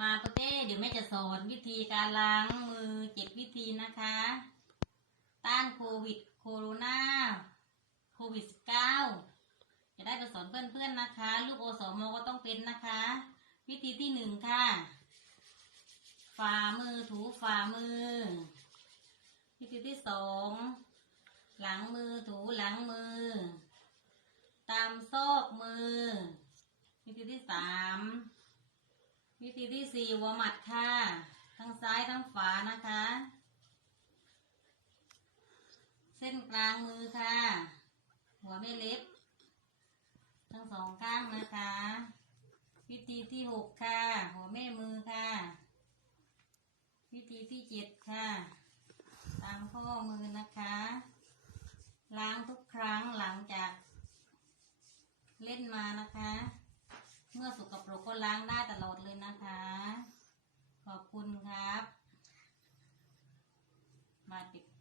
มาโปเต้เดี๋ยวแม่จะสอนวิธีการล้างมือเจ็ดวิธีนะคะ ต้านโควิดโคโรนาโควิด19จะได้ไปสอนเพื่อนๆนะคะ ลูกโอสมก็ต้องเป็นนะคะ วิธีที่หนึ่งค่ะ ฝ่ามือถูฝ่ามือ วิธีที่สองหลังมือถูหลังมือ ตามซอกมือ วิธีที่สาม วิธีที่สี่หัวหมัดค่ะ ทั้งซ้ายทั้งขวานะคะ เส้นกลางมือค่ะ หัวไม่เล็บ ทั้งสองข้างนะคะ วิธีที่หกค่ะ หัวแม่มือค่ะ วิธีที่เจ็ดค่ะ ตามข้อมือนะคะ ล้างทุกครั้งหลังจาก เล่นมานะคะ เมื่อสุกปรกก็ล้างได้ตลอดเลยนะคะ ข